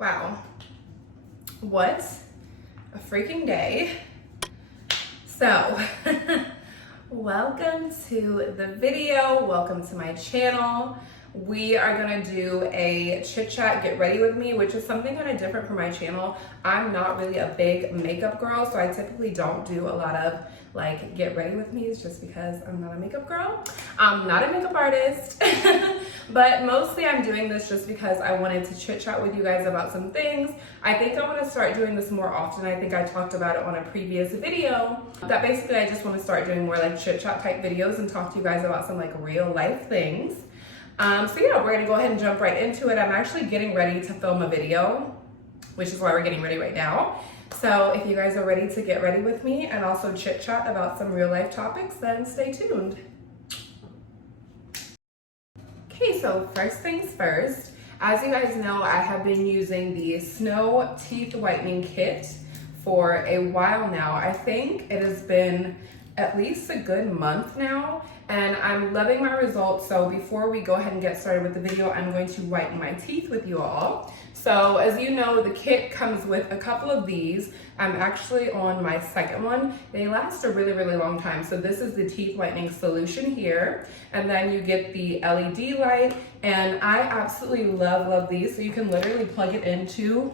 Wow, what a freaking day. So, welcome to the video, welcome to my channel. We are gonna do a chit chat, get ready with me, which is something kind of different for my channel. I'm not really a big makeup girl, so I typically don't do a lot of like get ready with me, just because I'm not a makeup girl. I'm not a makeup artist, but mostly I'm doing this just because I wanted to chit chat with you guys about some things. I think I want to start doing this more often. I think I talked about it on a previous video, that basically I just want to start doing more like chit chat type videos and talk to you guys about some like real life things. So yeah, we're gonna go ahead and jump right into it. I'm actually getting ready to film a video, which is why we're getting ready right now. So if you guys are ready to get ready with me and also chit chat about some real life topics, then stay tuned. Okay, so first things first, as you guys know, I have been using the SNOW Teeth Whitening Kit for a while now. I think it has been at least a good month now, and I'm loving my results. So before we go ahead and get started with the video, I'm going to whiten my teeth with you all. So as you know, the kit comes with a couple of these. I'm actually on my second one. They last a really, really long time. So this is the teeth whitening solution here. And then you get the LED light, and I absolutely love these. So you can literally plug it into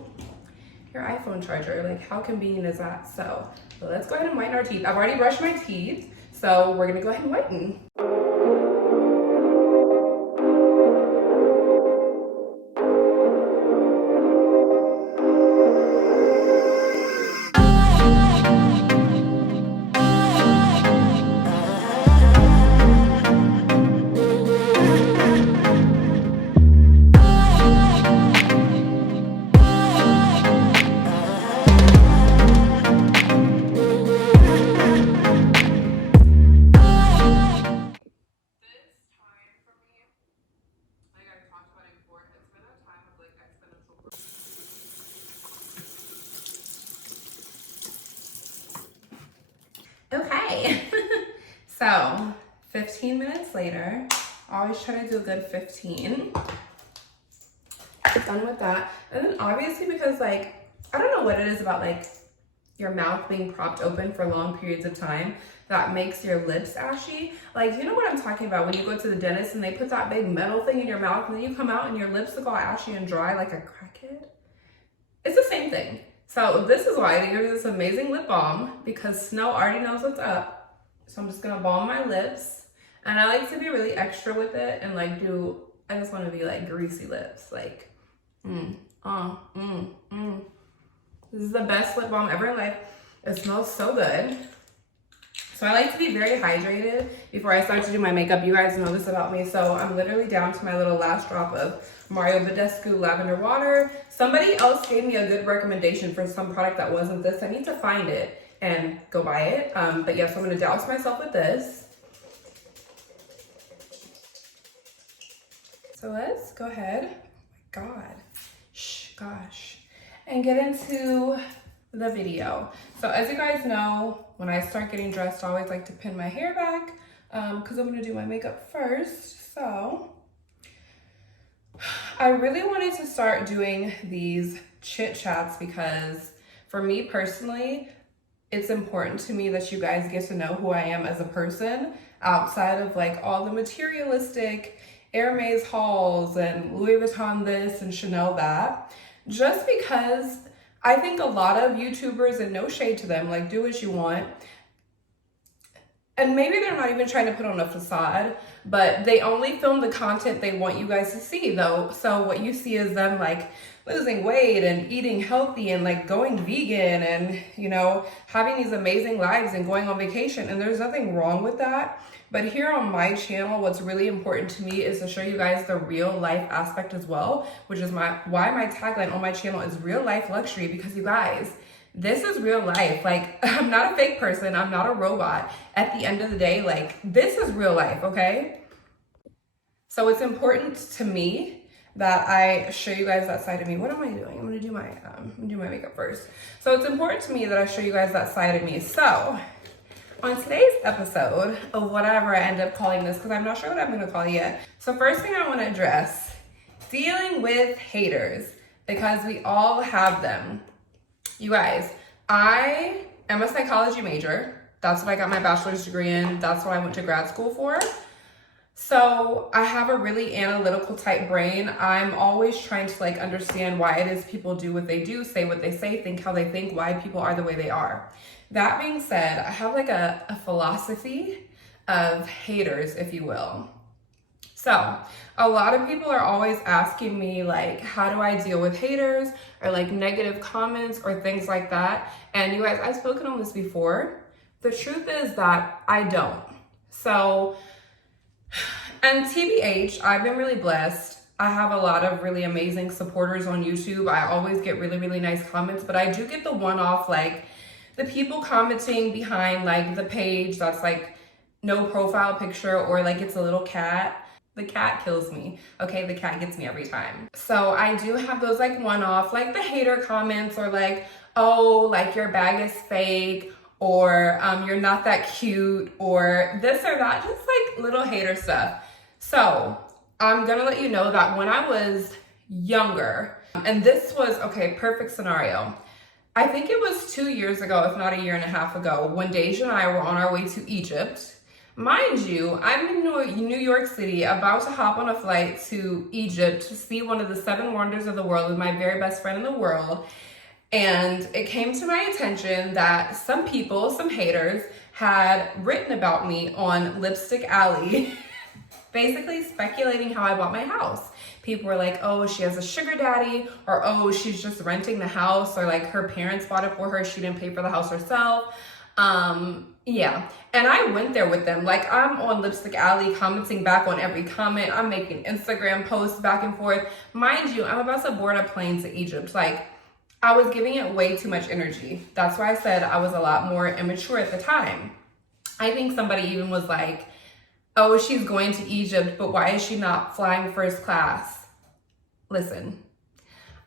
your iPhone charger. Like, how convenient is that? So let's go ahead and whiten our teeth. I've already brushed my teeth, so we're gonna go ahead and whiten. Okay, so 15 minutes later, always try to do a good 15. Done with that. And then obviously, because like, I don't know what it is about like your mouth being propped open for long periods of time that makes your lips ashy. Like, you know what I'm talking about when you go to the dentist and they put that big metal thing in your mouth and then you come out and your lips look all ashy and dry like a crackhead? It's the same thing. So this is why they give you this amazing lip balm, because Snow already knows what's up. So I'm just gonna balm my lips, and I like to be really extra with it and like I just wanna be like greasy lips, like, This is the best lip balm ever in life. It smells so good. So I like to be very hydrated before I start to do my makeup. You guys know this about me. So I'm literally down to my little last drop of Mario Badescu lavender water. Somebody else gave me a good recommendation for some product that wasn't this. I need to find it and go buy it. But yes, I'm gonna douse myself with this. So let's go ahead, oh my God, gosh, and get into the video. So as you guys know, when I start getting dressed, I always like to pin my hair back because I'm gonna do my makeup first. So I really wanted to start doing these chit chats because for me personally, it's important to me that you guys get to know who I am as a person outside of like all the materialistic Hermes hauls and Louis Vuitton this and Chanel that, just because I think a lot of YouTubers, and no shade to them, like do what you want, and maybe they're not even trying to put on a facade, but they only film the content they want you guys to see though. So what you see is them like losing weight and eating healthy and like going vegan and, you know, having these amazing lives and going on vacation. And there's nothing wrong with that. But here on my channel, what's really important to me is to show you guys the real life aspect as well, which is why my tagline on my channel is real life luxury, because you guys, this is real life. Like, I'm not a fake person. I'm not a robot. At the end of the day, like, this is real life, okay? So it's important to me that I show you guys that side of me. What am I doing? I'm gonna do my makeup first. So it's important to me that I show you guys that side of me. So on today's episode of whatever I end up calling this, because I'm not sure what I'm gonna call it yet. So first thing I wanna address, dealing with haters. because we all have them. You guys, I am a psychology major. That's what I got my bachelor's degree in. That's what I went to grad school for. So I have a really analytical type brain. I'm always trying to like understand why it is people do what they do, say what they say, think how they think, why people are the way they are. That being said, I have like a philosophy of haters, if you will. So a lot of people are always asking me like, how do I deal with haters or like negative comments or things like that? And you guys, I've spoken on this before. The truth is that I don't. So, and TBH, I've been really blessed. I have a lot of really amazing supporters on YouTube. I always get really, really nice comments, but I do get the one-off, like the people commenting behind like the page that's like no profile picture or like it's a little cat. The cat kills me, okay? The cat gets me every time. So I do have those like one-off, like the hater comments or like, oh, like your bag is fake, or you're not that cute, or this or that, just like little hater stuff. So I'm gonna let you know that when I was younger, and this was, okay, perfect scenario. I think it was 2 years ago, if not a year and a half ago, when Deja and I were on our way to Egypt. Mind you, I'm in New York City, about to hop on a flight to Egypt to see one of the 7 wonders of the world with my very best friend in the world. And it came to my attention that some people, some haters, had written about me on Lipstick Alley, basically speculating how I bought my house. People were like, oh, she has a sugar daddy, or oh, she's just renting the house, or like her parents bought it for her, she didn't pay for the house herself. Yeah, and I went there with them. Like, I'm on Lipstick Alley commenting back on every comment. I'm making Instagram posts back and forth. Mind you, I'm about to board a plane to Egypt. Like, I was giving it way too much energy. That's why I said I was a lot more immature at the time. I think somebody even was like, oh, she's going to Egypt, but why is she not flying first class? Listen,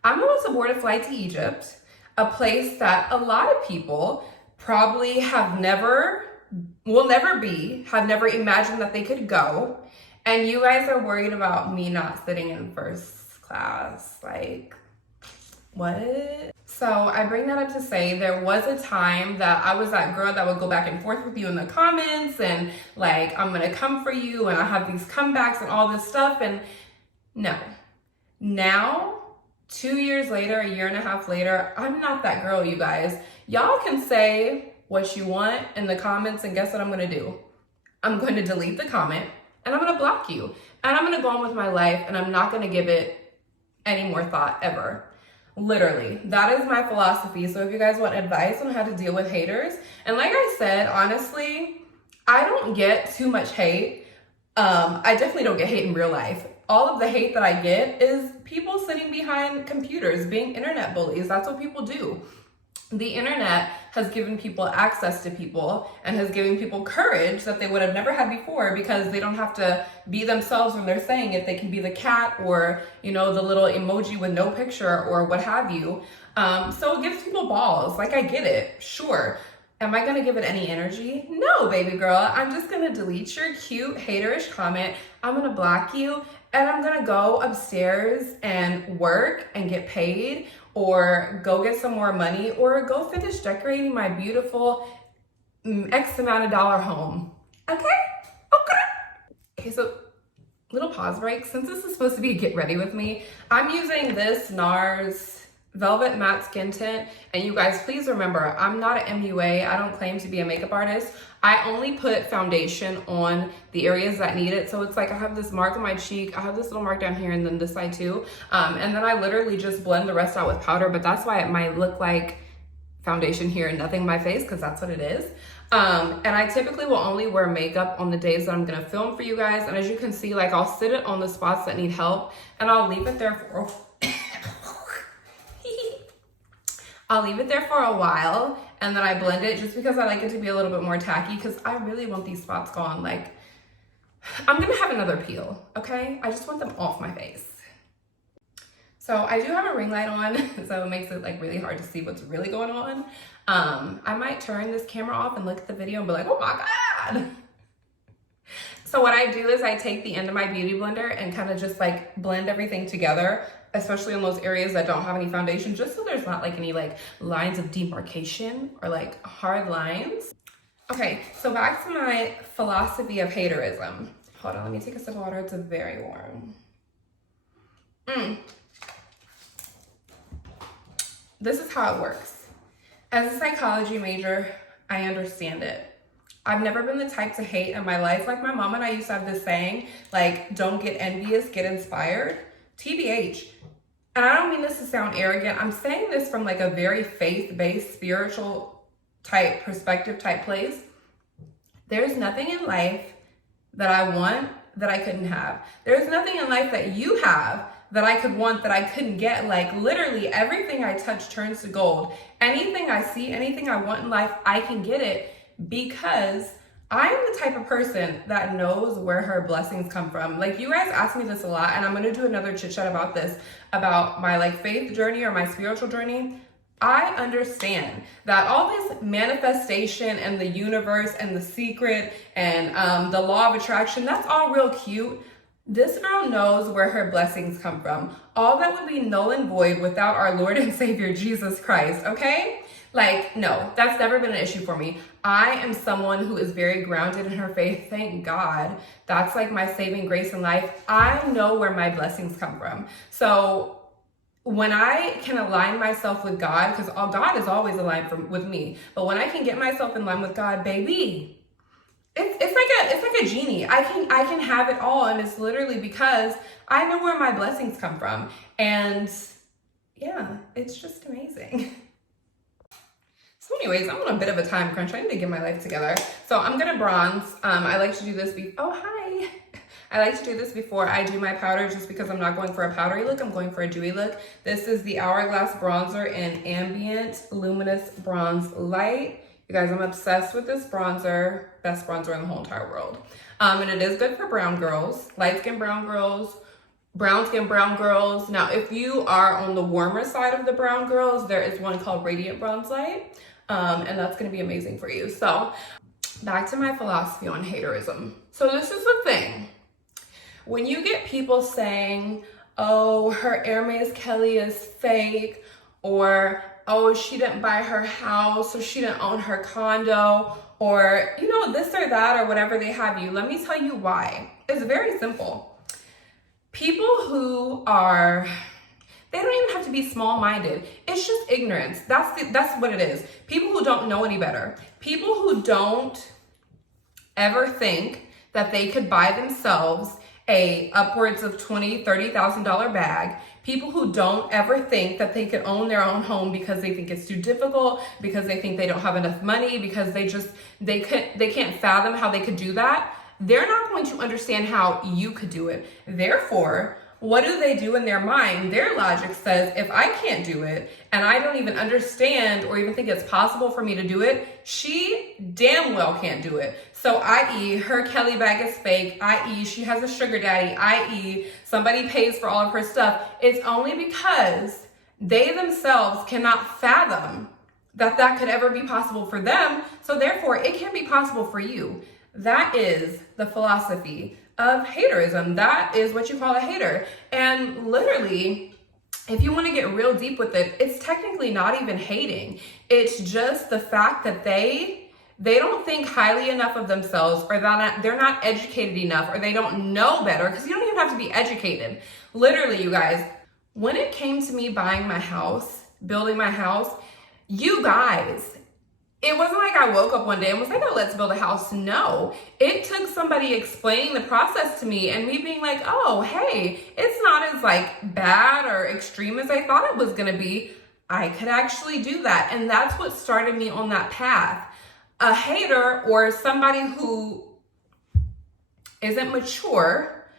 I'm about to board a flight to Egypt, a place that a lot of people probably have never imagined that they could go. And you guys are worried about me not sitting in first class. Like, what? So I bring that up to say there was a time that I was that girl that would go back and forth with you in the comments and like, I'm gonna come for you and I have these comebacks and all this stuff. And no, now 2 years later, a year and a half later, I'm not that girl, you guys. Y'all can say what you want in the comments, and guess what I'm gonna do? I'm going to delete the comment and I'm gonna block you. And I'm gonna go on with my life and I'm not gonna give it any more thought ever. Literally, that is my philosophy. So if you guys want advice on how to deal with haters, and like I said, honestly, I don't get too much hate. I definitely don't get hate in real life. All of the hate that I get is people sitting behind computers, being internet bullies. That's what people do. The internet has given people access to people and has given people courage that they would have never had before, because they don't have to be themselves when they're saying it. They can be the cat or, you know, the little emoji with no picture or what have you. So it gives people balls. Like, I get it. Sure. Am I gonna give it any energy? No, baby girl. I'm just gonna delete your cute haterish comment. I'm gonna block you, and I'm gonna go upstairs and work and get paid, or go get some more money, or go finish decorating my beautiful X amount of dollar home. Okay? Okay, so little pause break. Since this is supposed to be get ready with me, I'm using this NARS Velvet Matte Skin Tint. And you guys, please remember, I'm not an MUA. I don't claim to be a makeup artist. I only put foundation on the areas that need it. So it's like I have this mark on my cheek, I have this little mark down here, and then this side too. And then I literally just blend the rest out with powder, but that's why it might look like foundation here and nothing on my face, because that's what it is. And I typically will only wear makeup on the days that I'm gonna film for you guys. And as you can see, like, I'll sit it on the spots that need help, and I'll leave it there for a while, and then I blend it just because I like it to be a little bit more tacky, because I really want these spots gone. Like, I'm gonna have another peel, okay? I just want them off my face. So I do have a ring light on, so it makes it like really hard to see what's really going on. I might turn this camera off and look at the video and be like, oh my God. So what I do is I take the end of my beauty blender and kind of just like blend everything together. especially in those areas that don't have any foundation, just so there's not like any like lines of demarcation or like hard lines. Okay, so back to my philosophy of haterism. Hold on, let me take a sip of water. It's very warm. This is how it works. As a psychology major, I understand it. I've never been the type to hate in my life. Like my mom and I used to have this saying, like, don't get envious, get inspired. TBH. And I don't mean this to sound arrogant. I'm saying this from like a very faith-based, spiritual type perspective type place. There's nothing in life that I want that I couldn't have. There's nothing in life that you have that I could want that I couldn't get. Like literally everything I touch turns to gold. Anything I see, anything I want in life, I can get it because I am the type of person that knows where her blessings come from. Like you guys ask me this a lot, and I'm gonna do another chit chat about this, about my like faith journey or my spiritual journey. I understand that all this manifestation and the universe and the secret and the law of attraction, that's all real cute. This girl knows where her blessings come from. All that would be null and void without our Lord and Savior, Jesus Christ, okay? Like, no, that's never been an issue for me. I am someone who is very grounded in her faith. Thank God. That's like my saving grace in life. I know where my blessings come from. So when I can align myself with God, because God is always aligned with me, but when I can get myself in line with God, baby, it's like a genie. I can have it all, and it's literally because I know where my blessings come from. And yeah, it's just amazing. So anyways, I'm on a bit of a time crunch. I need to get my life together. So I'm gonna bronze. I like to do this I like to do this before I do my powder, just because I'm not going for a powdery look, I'm going for a dewy look. This is the Hourglass Bronzer in Ambient Luminous Bronze Light. You guys, I'm obsessed with this bronzer. Best bronzer in the whole entire world. And it is good for brown girls, light skin brown girls, brown skin brown girls. Now, if you are on the warmer side of the brown girls, there is one called Radiant Bronze Light. And that's gonna be amazing for you. So back to my philosophy on haterism. So this is the thing. When you get people saying, oh, her Hermes Kelly is fake, or oh, she didn't buy her house, or she didn't own her condo, or you know, this or that, or whatever they have you, let me tell you why. It's very simple. People who are, they don't even have to be small-minded. It's just ignorance. That's what it is. People who don't know any better. People who don't ever think that they could buy themselves a upwards of $20,000, $30,000 bag. People who don't ever think that they could own their own home because they think it's too difficult, because they think they don't have enough money, because they can't fathom how they could do that. They're not going to understand how you could do it. Therefore, what do they do in their mind? Their logic says, if I can't do it, and I don't even understand or even think it's possible for me to do it, she damn well can't do it. So, i.e., her Kelly bag is fake, i.e., she has a sugar daddy, i.e., somebody pays for all of her stuff. It's only because they themselves cannot fathom that that could ever be possible for them. So therefore, it can be possible for you. That is the philosophy of haterism. That is what you call a hater. And literally, if you want to get real deep with it, it's technically not even hating. It's just the fact that they don't think highly enough of themselves, or that they're not educated enough, or they don't know better, because you don't even have to be educated. Literally, you guys, when it came to me buying my house, building my house, you guys, it wasn't like I woke up one day and was like, oh, let's build a house. No, it took somebody explaining the process to me and me being like, oh, hey, it's not as like bad or extreme as I thought it was gonna be. I could actually do that. And that's what started me on that path. A hater, or somebody who isn't mature,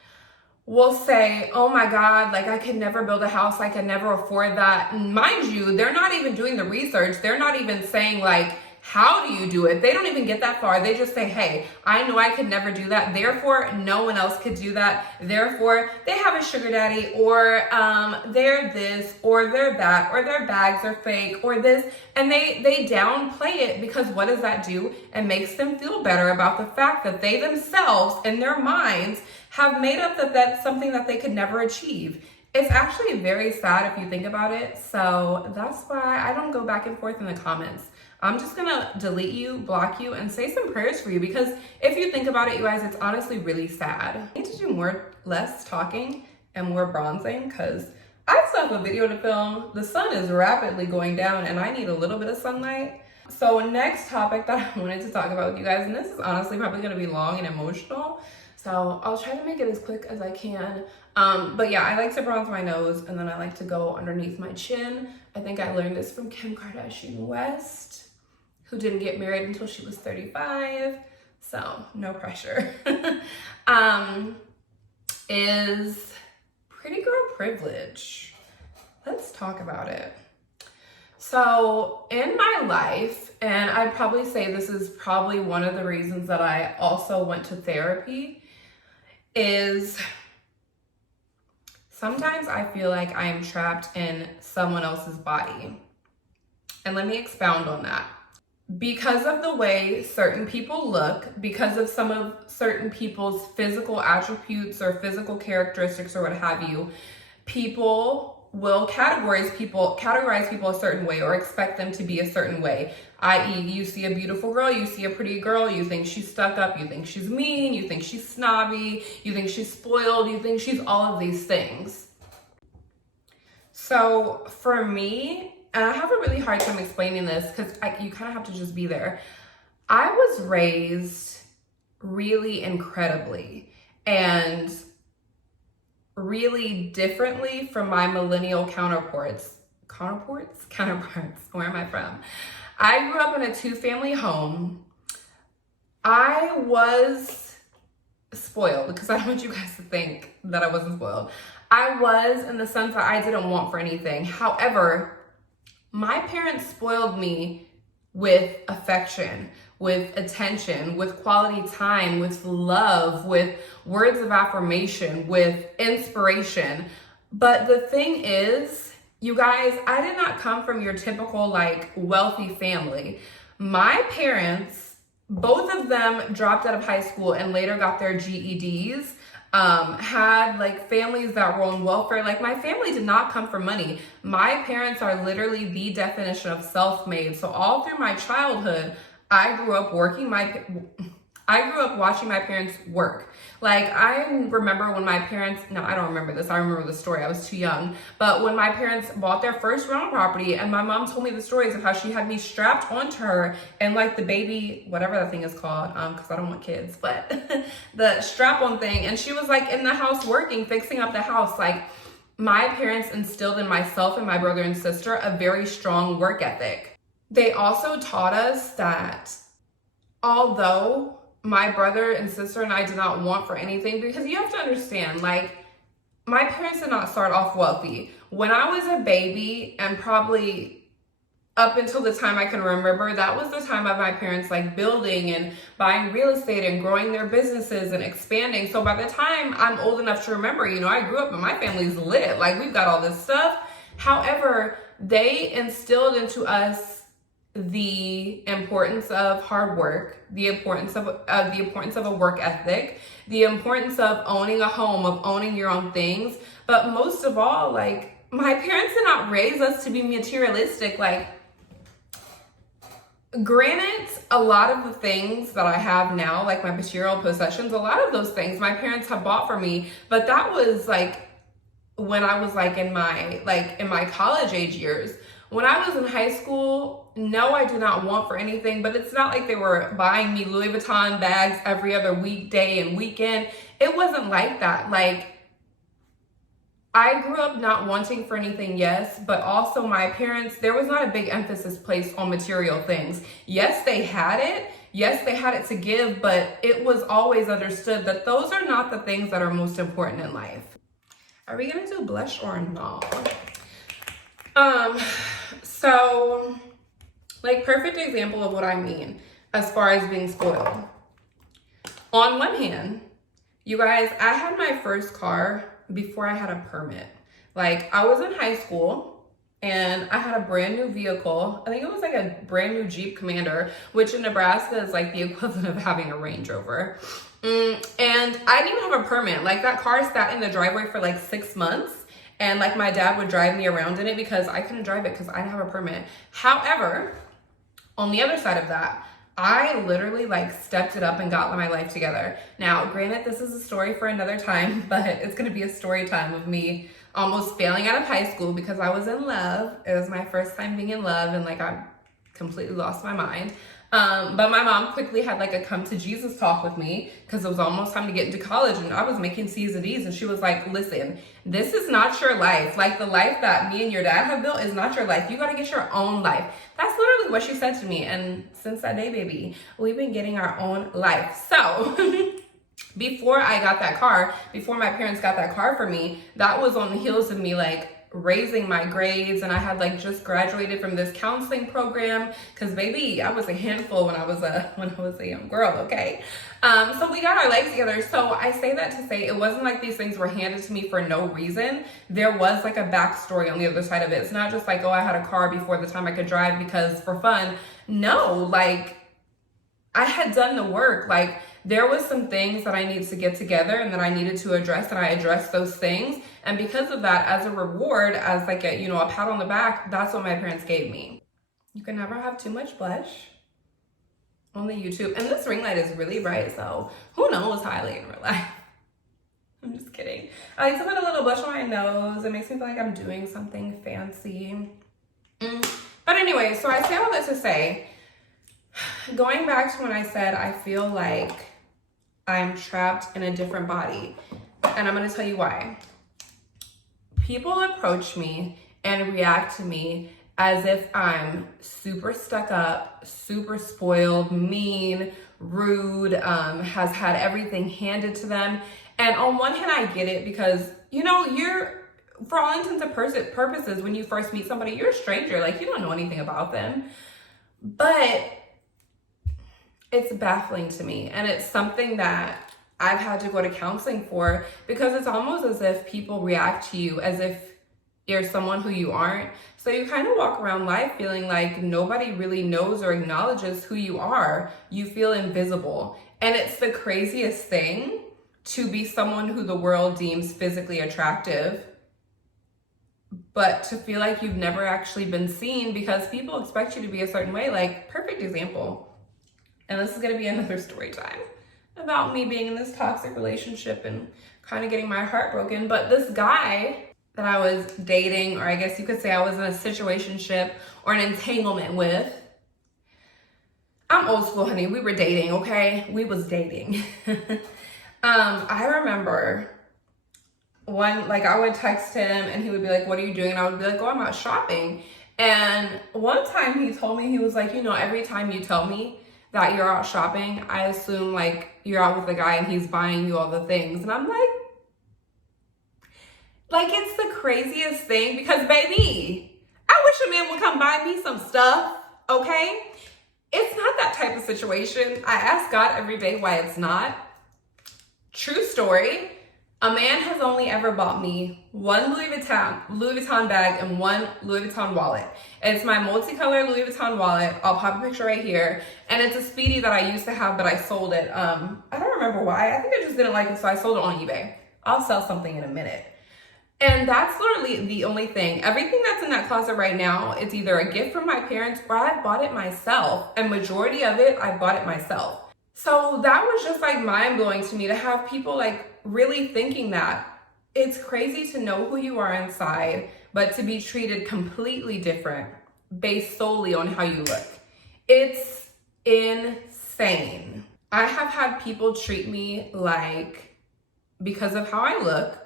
will say, oh my God, like I could never build a house, I could never afford that. And mind you, they're not even doing the research. They're not even saying like, how do you do it? They don't even get that far. They just say, hey, I know I could never do that. Therefore, no one else could do that. Therefore, they have a sugar daddy, or they're this, or they're that, or their bags are fake, or this. And they downplay it, because what does that do? It makes them feel better about the fact that they themselves, in their minds, have made up that that's something that they could never achieve. It's actually very sad if you think about it. So that's why I don't go back and forth in the comments. I'm just gonna delete you, block you, and say some prayers for you, because if you think about it, you guys, it's honestly really sad. I need to do less talking and more bronzing, because I still have a video to film. The sun is rapidly going down and I need a little bit of sunlight. So next topic that I wanted to talk about with you guys, and this is honestly probably gonna be long and emotional, so I'll try to make it as quick as I can. But yeah, I like to bronze my nose, and then I like to go underneath my chin. I think I learned this from Kim Kardashian West, who didn't get married until she was 35. So no pressure. Is pretty girl privilege. Let's talk about it. So in my life, and I'd probably say this is probably one of the reasons that I also went to therapy, is sometimes I feel like I am trapped in someone else's body. And let me expound on that. Because of the way certain people look, because of some of certain people's physical attributes or physical characteristics or what have you, people will categorize people a certain way or expect them to be a certain way. I.e., you see a beautiful girl, you see a pretty girl, you think she's stuck up, you think she's mean, you think she's snobby, you think she's spoiled, you think she's all of these things. So for me, and I have a really hard time explaining this because you kind of have to just be there. I was raised really incredibly and really differently from my millennial counterparts. Where am I from? I grew up in a 2-family home. I was spoiled, because I don't want you guys to think that I wasn't spoiled. I was, in the sense that I didn't want for anything. However, my parents spoiled me with affection, with attention, with quality time, with love, with words of affirmation, with inspiration. But the thing is, you guys, I did not come from your typical like wealthy family. My parents, both of them dropped out of high school and later got their GEDs. Had like families that were on welfare. Like, my family did not come from money. My parents are literally the definition of self-made. So all through my childhood, I grew up working. I grew up watching my parents work. Like, I remember when my parents, no, I don't remember this. I remember the story. I was too young. But when my parents bought their first rental property, and my mom told me the stories of how she had me strapped onto her and like the baby, whatever that thing is called, because I don't want kids, but the strap-on thing. And she was like in the house working, fixing up the house. Like, my parents instilled in myself and my brother and sister a very strong work ethic. They also taught us that although my brother and sister and I did not want for anything, because you have to understand, like, my parents did not start off wealthy. When I was a baby, and probably up until the time I can remember, that was the time of my parents like building and buying real estate and growing their businesses and expanding. So by the time I'm old enough to remember, you know, I grew up and my family's lit. Like, we've got all this stuff. However, they instilled into us the importance of hard work, the importance of a work ethic, the importance of owning a home, of owning your own things. But most of all, like, my parents did not raise us to be materialistic. Like, granted, a lot of the things that I have now, like my material possessions, a lot of those things my parents have bought for me. But that was like when I was like in my college age years. When I was in high school, no, I did not want for anything, but it's not like they were buying me Louis Vuitton bags every other weekday and weekend. It wasn't like that. Like, I grew up not wanting for anything, yes, but also my parents, there was not a big emphasis placed on material things. Yes, they had it. Yes, they had it to give, but it was always understood that those are not the things that are most important in life. Are we gonna do blush or no? So, like, perfect example of what I mean as far as being spoiled. On one hand, you guys, I had my first car before I had a permit. Like, I was in high school and I had a brand new vehicle. I think it was like a brand new Jeep Commander, which in Nebraska is like the equivalent of having a Range Rover. And I didn't even have a permit. Like, that car sat in the driveway for like 6 months. And like my dad would drive me around in it because I couldn't drive it because I didn't have a permit. However, on the other side of that, I literally like stepped it up and got my life together. Now, granted, this is a story for another time, but it's gonna be a story time of me almost failing out of high school because I was in love. It was my first time being in love, and like I completely lost my mind. But my mom quickly had like a come to Jesus talk with me because it was almost time to get into college and I was making C's and D's, and she was like, listen, this is not your life. Like the life that me and your dad have built is not your life. You got to get your own life. That's literally what she said to me. And since that day, baby, we've been getting our own life. So before I got that car, before my parents got that car for me, that was on the heels of me like raising my grades, and I had like just graduated from this counseling program because baby, I was a handful when I was a young girl. Okay, so we got our lives together. So I say that to say it wasn't like these things were handed to me for no reason. There was like a backstory on the other side of it. It's not just like, oh, I had a car before the time I could drive because for fun. No, like I had done the work. Like there was some things that I needed to get together and that I needed to address, and I addressed those things. And because of that, as a reward, as like a, a pat on the back, that's what my parents gave me. You can never have too much blush on the YouTube. And this ring light is really bright, so who knows how I look in real life. I'm just kidding. I like to put a little blush on my nose. It makes me feel like I'm doing something fancy. But anyway, so I say all that to say, going back to when I said I feel like I'm trapped in a different body, and I'm going to tell you why. People approach me and react to me as if I'm super stuck up, super spoiled, mean, rude, has had everything handed to them. And on one hand, I get it because, you're, for all intents and purposes, when you first meet somebody, you're a stranger. Like, you don't know anything about them. But it's baffling to me, and it's something that I've had to go to counseling for, because it's almost as if people react to you as if you're someone who you aren't. So you kind of walk around life feeling like nobody really knows or acknowledges who you are. You feel invisible. And it's the craziest thing to be someone who the world deems physically attractive, but to feel like you've never actually been seen because people expect you to be a certain way. Like, perfect example. And this is going to be another story time about me being in this toxic relationship and kind of getting my heart broken. But this guy that I was dating, or I guess you could say I was in a situationship or an entanglement with, I'm old school, honey. We were dating, okay? We was dating. I remember I would text him and he would be like, what are you doing? And I would be like, oh, I'm out shopping. And one time he told me, he was like, every time you tell me that you're out shopping, I assume like you're out with a guy and he's buying you all the things. And I'm like it's the craziest thing because baby, I wish a man would come buy me some stuff, okay? It's not that type of situation. I ask God every day why it's not. True story. A man has only ever bought me one Louis Vuitton bag and one Louis Vuitton wallet. It's my multicolored Louis Vuitton wallet. I'll pop a picture right here. And it's a Speedy that I used to have, but I sold it. I don't remember why. I think I just didn't like it, so I sold it on eBay. I'll sell something in a minute. And that's literally the only thing. Everything that's in that closet right now, it's either a gift from my parents or I bought it myself. And majority of it, I bought it myself. So that was just like mind-blowing to me to have people like really thinking that. It's crazy to know who you are inside, but to be treated completely different based solely on how you look. It's insane. I have had people treat me like, because of how I look,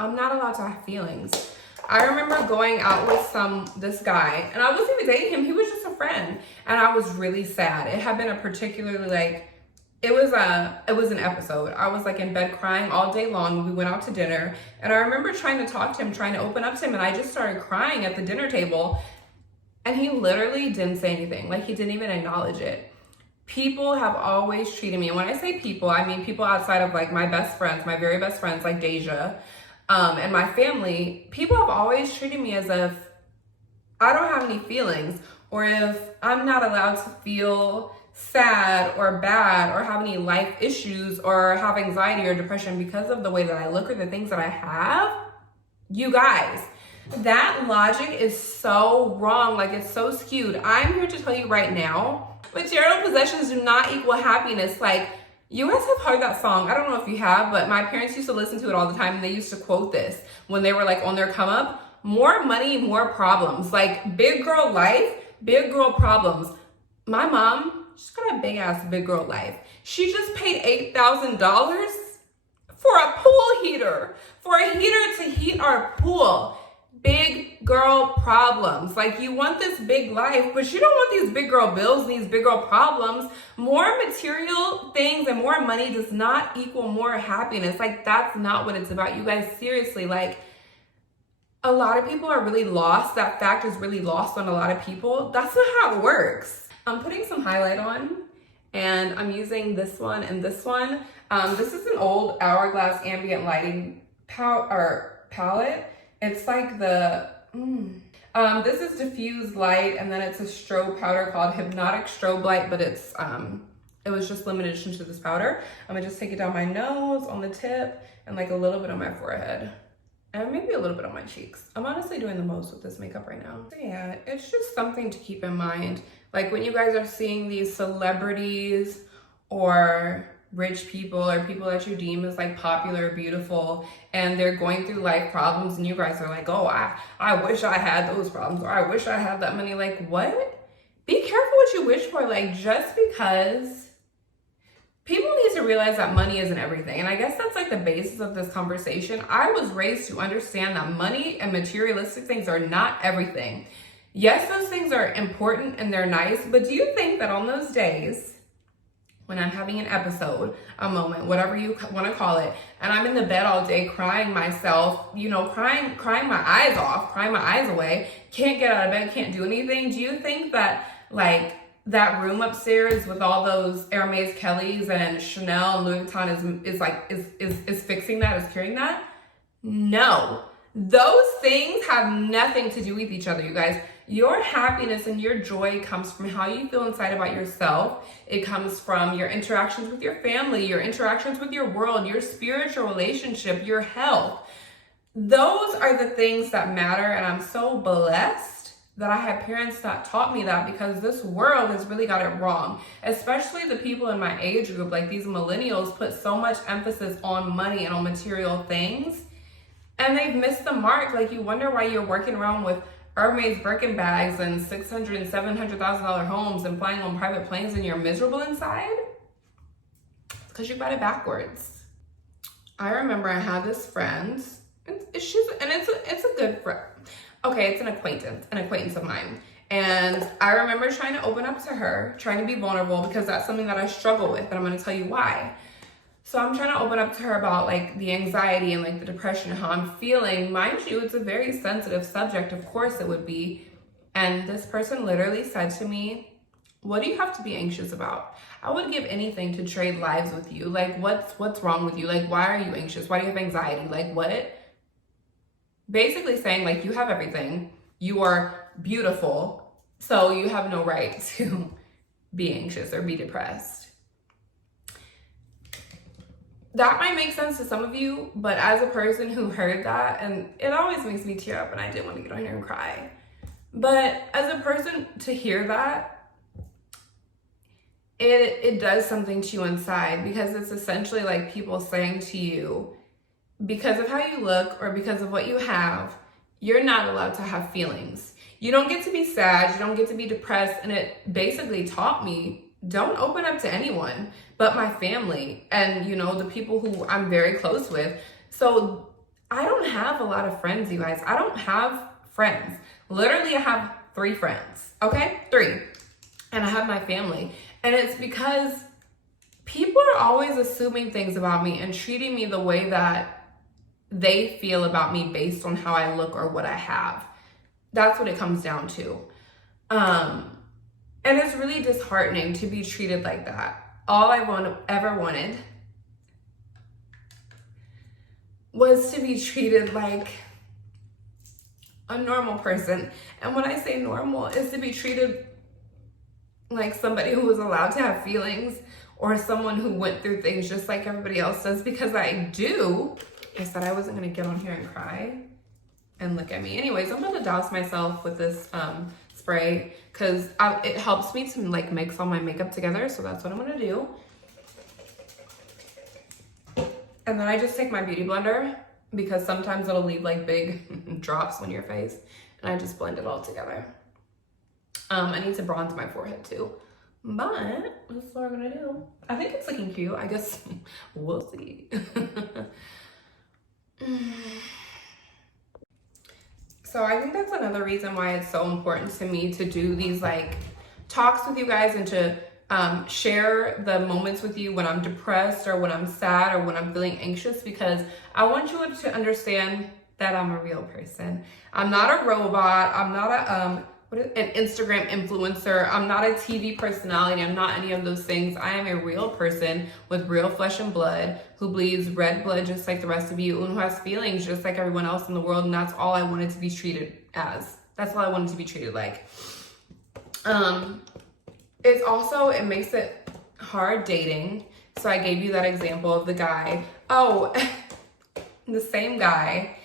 I'm not allowed to have feelings. I remember going out with this guy, and I wasn't even dating him. He was just a friend, and I was really sad. It had been a particularly it was an episode. I was in bed crying all day long. We went out to dinner, and I remember trying to talk to him, trying to open up to him, and I just started crying at the dinner table, and he literally didn't say anything. He didn't even acknowledge it. People have always treated me, and when I say people, I mean people outside of my best friends, my very best friends, like Deja, and my family. People have always treated me as if I don't have any feelings, or if I'm not allowed to feel sad or bad or have any life issues or have anxiety or depression because of the way that I look or the things that I have. You guys, that logic is so wrong. Like, it's so skewed. I'm here to tell you right now, material possessions do not equal happiness. Like, you guys have heard that song. I don't know if you have, but my parents used to listen to it all the time, and they used to quote this when they were like on their come up. More money, more problems. Like, big girl life, big girl problems. My mom, she's got a big ass big girl life. She just paid $8,000 for a pool heater, for a heater to heat our pool. Big girl problems. Like, you want this big life, but you don't want these big girl bills, these big girl problems. More material things and more money does not equal more happiness. Like, that's not what it's about. You guys, seriously, like, a lot of people are really lost. That fact is really lost on a lot of people. That's not how it works. I'm putting some highlight on, and I'm using this one and this one. This is an old Hourglass ambient lighting palette. It's like the, this is diffused light, and then it's a strobe powder called Hypnotic Strobe Light, but it's, it was just limited edition to this powder. I'm gonna just take it down my nose, on the tip, and like a little bit on my forehead. And maybe a little bit on my cheeks. I'm honestly doing the most with this makeup right now. So yeah, it's just something to keep in mind. Like, when you guys are seeing these celebrities or rich people or people that you deem as like popular, beautiful, and they're going through life problems, and you guys are like, oh, I wish I had those problems, or I wish I had that money. Like, what? Be careful what you wish for. Like, just because people need to realize that money isn't everything. And I guess that's like the basis of this conversation. I was raised to understand that money and materialistic things are not everything. Yes, those things are important and they're nice, but do you think that on those days when I'm having an episode, a moment, whatever you want to call it, and I'm in the bed all day crying myself, you know, crying my eyes off, crying my eyes away, can't get out of bed, can't do anything, do you think that like that room upstairs with all those Hermes Kellys and Chanel and Louis Vuitton is fixing that, is curing that? No. Those things have nothing to do with each other, you guys. Your happiness and your joy comes from how you feel inside about yourself. It comes from your interactions with your family, your interactions with your world, your spiritual relationship, your health. Those are the things that matter, and I'm so blessed that I had parents that taught me that, because this world has really got it wrong. Especially the people in my age group, like these millennials, put so much emphasis on money and on material things, and they've missed the mark. Like, you wonder why you're working around with Hermes Birkin bags and $600,000 and $700,000 homes and flying on private planes, and you're miserable inside? Because you got it backwards. I remember I had this friend, it's a good friend. Okay, it's an acquaintance of mine. And I remember trying to open up to her, trying to be vulnerable, because that's something that I struggle with, and I'm gonna tell you why. So I'm trying to open up to her about like the anxiety and like the depression and how I'm feeling. Mind you, it's a very sensitive subject, of course it would be. And this person literally said to me, what do you have to be anxious about? I would give anything to trade lives with you. Like, what's wrong with you? Like, why are you anxious? Why do you have anxiety? Like, what? Basically saying like, you have everything, you are beautiful, so you have no right to be anxious or be depressed. That might make sense to some of you, but as a person who heard that, and it always makes me tear up, and I didn't want to get on here and cry, but as a person to hear that, it does something to you inside, because it's essentially like people saying to you, because of how you look or because of what you have, you're not allowed to have feelings. You don't get to be sad, you don't get to be depressed. And it basically taught me, don't open up to anyone but my family and, you know, the people who I'm very close with. So I don't have a lot of friends, you guys. I don't have friends. Literally, I have 3 friends, okay? 3. And I have my family. And it's because people are always assuming things about me and treating me the way that they feel about me based on how I look or what I have. That's what it comes down to. And it's really disheartening to be treated like that. All I ever wanted was to be treated like a normal person. And when I say normal, is to be treated like somebody who was allowed to have feelings, or someone who went through things just like everybody else does, because I do. I said I wasn't gonna get on here and cry, and look at me. Anyways, I'm gonna douse myself with this spray because it helps me to like mix all my makeup together. So that's what I'm gonna do. And then I just take my beauty blender because sometimes it'll leave like big drops on your face, and I just blend it all together. I need to bronze my forehead too, but this is what I'm gonna do. I think it's looking cute. I guess we'll see. So I think that's another reason why it's so important to me to do these like talks with you guys and to share the moments with you when I'm depressed or when I'm sad or when I'm feeling anxious, because I want you to understand that I'm a real person. I'm not a robot. I'm not an Instagram influencer. I'm not a TV personality. I'm not any of those things. I am a real person with real flesh and blood who bleeds red blood just like the rest of you and who has feelings just like everyone else in the world. And that's all I wanted to be treated as. That's all I wanted to be treated like. It's also, it makes it hard dating. So I gave you that example of the guy. Oh, the same guy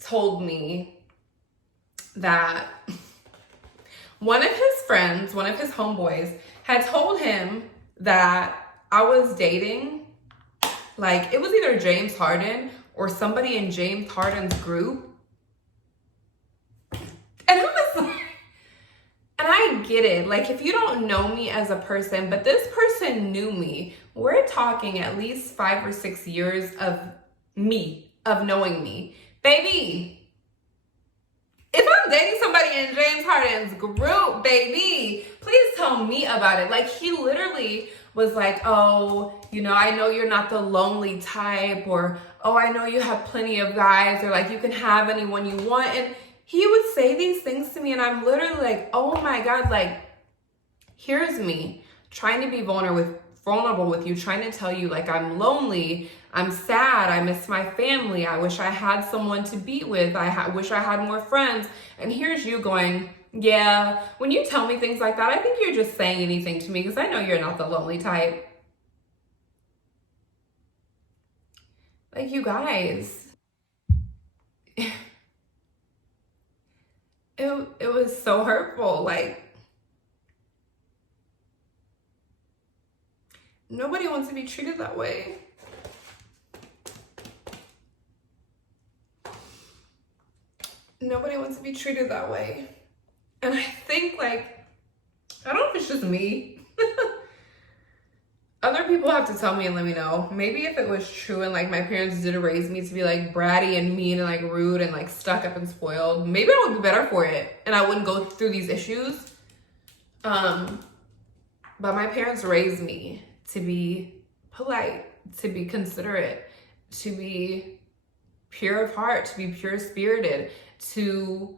told me that one of his friends, one of his homeboys, had told him that I was dating, like, it was either James Harden or somebody in James Harden's group. And I was like, and I get it. Like, if you don't know me as a person, but this person knew me, we're talking at least 5 or 6 years of me, of knowing me. Baby, if I'm dating somebody in James Harden's group, baby, please tell me about it. Like, he literally was like, oh, you know, I know you're not the lonely type, or, oh, I know you have plenty of guys, or like, you can have anyone you want. And he would say these things to me, and I'm literally like, oh my God, like, here's me trying to be vulnerable with you, trying to tell you, like, I'm lonely, I'm sad, I miss my family, I wish I had someone to be with, wish I had more friends. And here's you going, yeah, when you tell me things like that, I think you're just saying anything to me because I know you're not the lonely type. Like, you guys, it was so hurtful. Like, nobody wants to be treated that way. Nobody wants to be treated that way. And I think, like, I don't know if it's just me. Other people have to tell me and let me know. Maybe if it was true and like my parents did raise me to be like bratty and mean and like rude and like stuck up and spoiled, maybe I would be better for it and I wouldn't go through these issues. But my parents raised me to be polite, to be considerate, to be pure of heart, to be pure spirited, to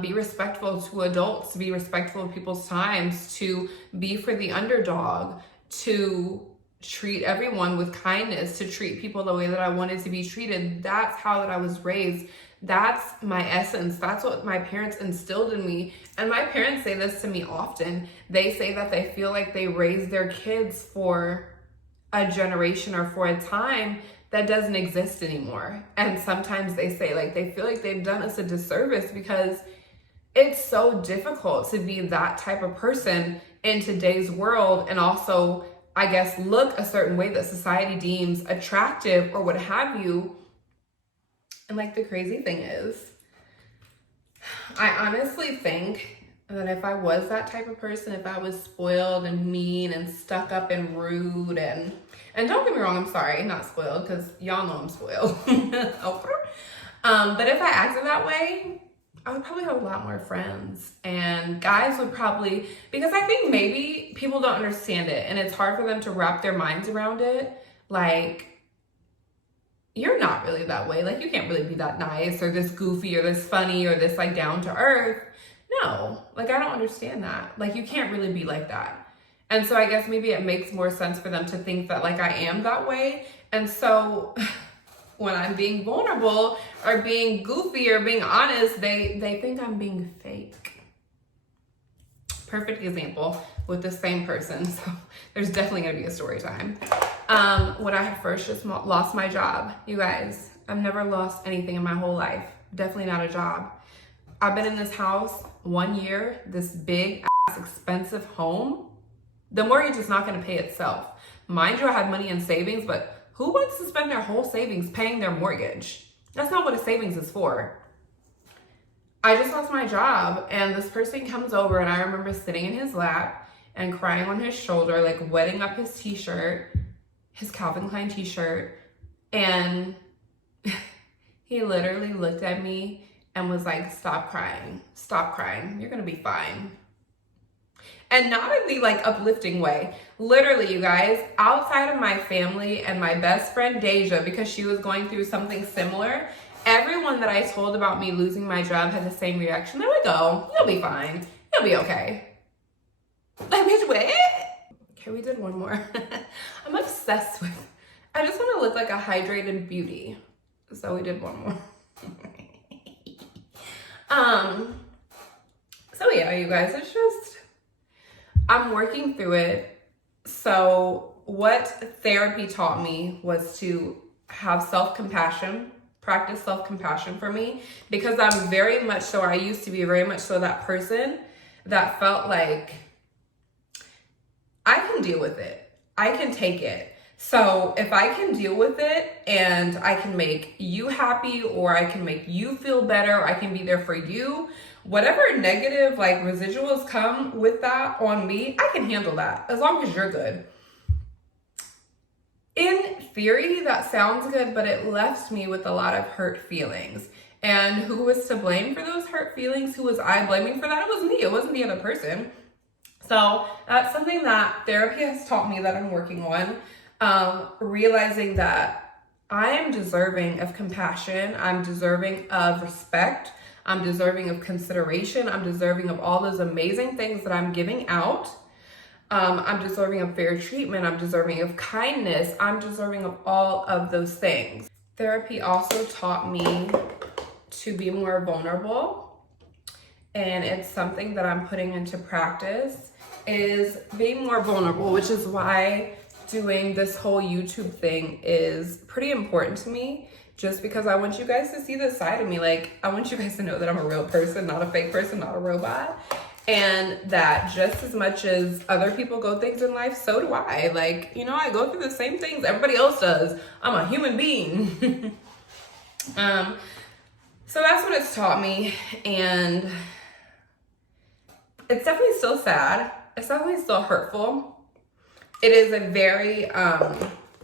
be respectful to adults, to be respectful of people's times, to be for the underdog, to treat everyone with kindness, to treat people the way that I wanted to be treated. That's how that I was raised. That's my essence. That's what my parents instilled in me. And my parents say this to me often. They say that they feel like they raised their kids for a generation or for a time that doesn't exist anymore. And sometimes they say like they feel like they've done us a disservice because it's so difficult to be that type of person in today's world, and also, I guess, look a certain way that society deems attractive or what have you. And like, the crazy thing is, I honestly think that if I was that type of person, if I was spoiled and mean and stuck up and rude and don't get me wrong, I'm sorry, not spoiled, because y'all know I'm spoiled. But if I acted that way, I would probably have a lot more friends, and guys would probably, because I think maybe people don't understand it and it's hard for them to wrap their minds around it. Like, you're not really that way. Like, you can't really be that nice or this goofy or this funny or this like down to earth. No, like, I don't understand that. Like, you can't really be like that. And so I guess maybe it makes more sense for them to think that like I am that way. And so when I'm being vulnerable or being goofy or being honest, they think I'm being fake. Perfect example with the same person. So there's definitely gonna be a story time. When I had first just lost my job, you guys, I've never lost anything in my whole life. definitely not a job. I've been in this house 1 year, this big ass expensive home. The mortgage is not gonna pay itself. Mind you, I had money in savings, but who wants to spend their whole savings paying their mortgage? That's not what a savings is for. I just lost my job, and this person comes over, and I remember sitting in his lap and crying on his shoulder, like wetting up his t-shirt, his Calvin Klein t-shirt, and he literally looked at me and was like, stop crying, you're gonna be fine. And not in the like uplifting way. Literally, you guys, outside of my family and my best friend Deja, because she was going through something similar, everyone that I told about me losing my job had the same reaction. They would go, you'll be fine, you'll be okay. Like, bitch, what? Okay, we did one more. I'm obsessed with, I just want to look like a hydrated beauty. So we did one more. So yeah, you guys, it's just, I'm working through it. So what therapy taught me was to have self-compassion, practice self-compassion for me, because I'm very much so, I used to be very much so that person that felt like I can deal with it. I can take it. So if I can deal with it and I can make you happy, or I can make you feel better, or I can be there for you, whatever negative like residuals come with that on me, I can handle that as long as you're good. In theory, that sounds good, but it left me with a lot of hurt feelings. And who was to blame for those hurt feelings? Who was I blaming for that? It was me. It wasn't the other person. So that's something that therapy has taught me that I'm working on. Realizing that I am deserving of compassion. I'm deserving of respect. I'm deserving of consideration. I'm deserving of all those amazing things that I'm giving out. I'm deserving of fair treatment. I'm deserving of kindness. I'm deserving of all of those things. Therapy also taught me to be more vulnerable. And it's something that I'm putting into practice, is being more vulnerable, which is why doing this whole YouTube thing is pretty important to me, just because I want you guys to see this side of me. Like, I want you guys to know that I'm a real person, not a fake person, not a robot. And that just as much as other people go things in life, so do I. Like, you know, I go through the same things everybody else does. I'm a human being. So that's what it's taught me. And it's definitely still sad. It's definitely still hurtful. It is a very,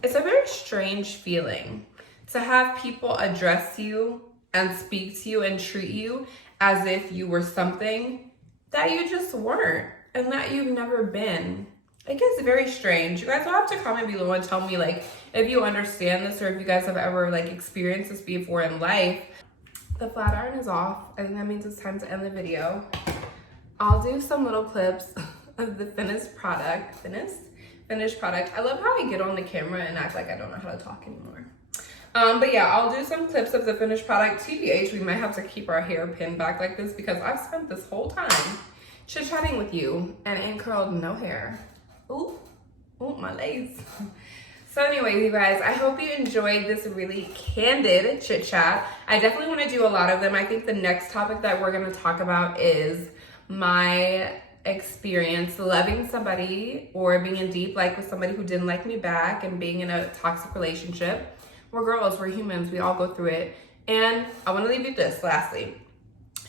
it's a very strange feeling to have people address you and speak to you and treat you as if you were something that you just weren't and that you've never been. It gets very strange. You guys will have to comment below and tell me like if you understand this, or if you guys have ever like experienced this before in life. The flat iron is off. I think that means it's time to end the video. I'll do some little clips of the finished product. Finished product. I love how I get on the camera and act like I don't know how to talk anymore. But yeah, I'll do some clips of the finished product. TBH, we might have to keep our hair pinned back like this because I've spent this whole time chit-chatting with you and ain't curled no hair. Ooh, my legs. So anyway, you guys, I hope you enjoyed this really candid chit-chat. I definitely want to do a lot of them. I think the next topic that we're going to talk about is my experience loving somebody or being in deep like with somebody who didn't like me back, and being in a toxic relationship. We're girls, we're humans, we all go through it. And I want to leave you with this lastly.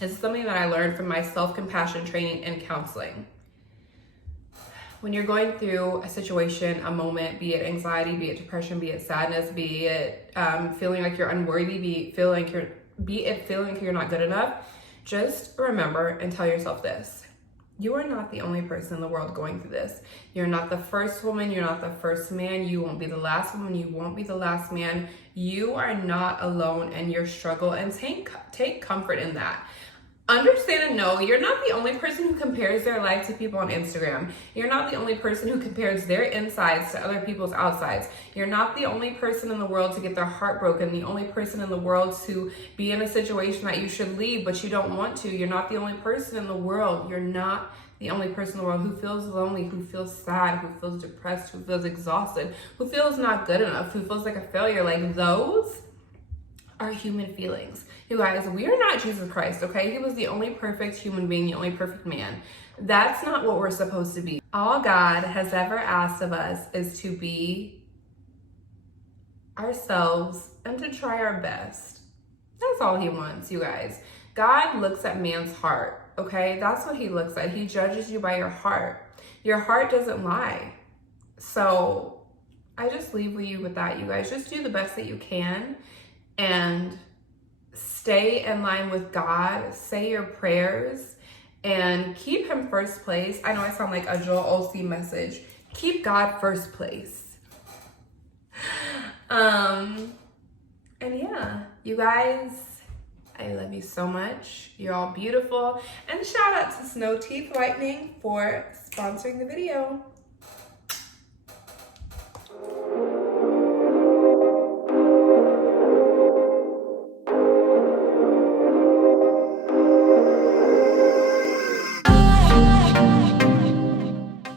This is something that I learned from my self-compassion training and counseling. When you're going through a situation, a moment, be it anxiety, be it depression, be it sadness, be it feeling like you're unworthy, be it feeling like you're not good enough, just remember and tell yourself this. You are not the only person in the world going through this. You're not the first woman. You're not the first man. You won't be the last woman. You won't be the last man. You are not alone in your struggle, and take comfort in that. Understand and know you're not the only person who compares their life to people on Instagram. You're not the only person who compares their insides to other people's outsides. You're not the only person in the world to get their heart broken, the only person in the world to be in a situation that you should leave, but you don't want to. You're not the only person in the world. You're not the only person in the world who feels lonely, who feels sad, who feels depressed, who feels exhausted, who feels not good enough, who feels like a failure. Like, those our human feelings. You guys, we are not Jesus Christ, okay? He was the only perfect human being, the only perfect man. That's not what we're supposed to be. All God has ever asked of us is to be ourselves and to try our best. That's all he wants, you guys. God looks at man's heart, okay? That's what he looks at. He judges you by your heart. Your heart doesn't lie. So I just leave you with that, you guys. Just do the best that you can and stay in line with God. Say your prayers and keep him first place. I know I sound like a Joel Osteen message. Keep God first place. And yeah, you guys, I love you so much. You're all beautiful. And shout out to SNOW Teeth Whitening for sponsoring the video.